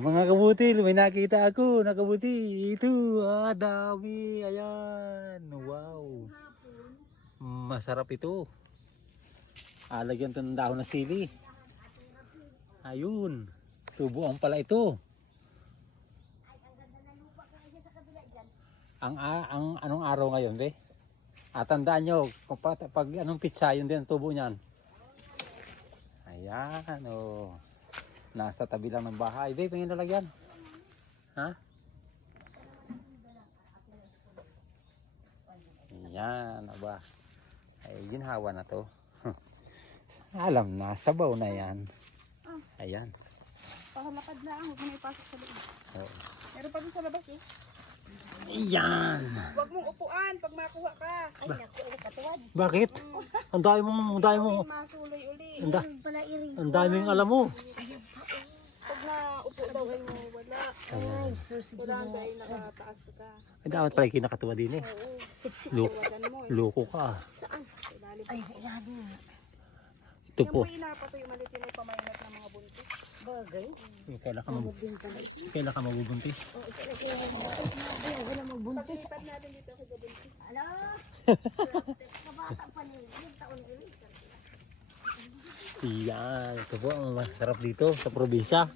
Mga kabutil, may nakita ako. Nakabuti. Ito. Ah, dami. Ayan. Wow. Masarap ito. Alagyan ito ng dahon na sili. Ayun. Tubuan pala ito. Ang, ang anong araw ngayon, be? At tandaan nyo, kung pa, pag anong pizza, yun din ang tubo niyan. Ayan, oh. Nasa tabi lang ng bahay. Be, pangin lagyan. Ha? Ayan, aba. Ay, ginhawa na to. Alam na, sabaw na yan. Ayan. Pahalakad na ang, huwag mo ipasok sa loob. Oo. Meron pa dun sa labas eh. Ayan. Huwag mong upuan pag makuha ka. Ay, naku, ano katuwad. Bakit? Ang dami mong, ang dami mong, masuloy uli. ang, da, ang daming alam mo. Pag na upo daw ay wala. Ay, sus, Wala dahil nakataas ka. Ay, dapat pala kinakatuwa din eh. Oo. Loko, mo eh. loko ka. Saan? Ay, sa ilalim. Ito po. po inapatoy yung maliit yung pamainat ng mga buntis. Bagay. Kailan ka, mag, kailan ka magbubuntis? Ay, wala magbuntis. Paglipat natin dito sa buntis. Ala! Kabata pa niya. Yung taon rin. Yan. Ito po ang masarap dito sa probinsya.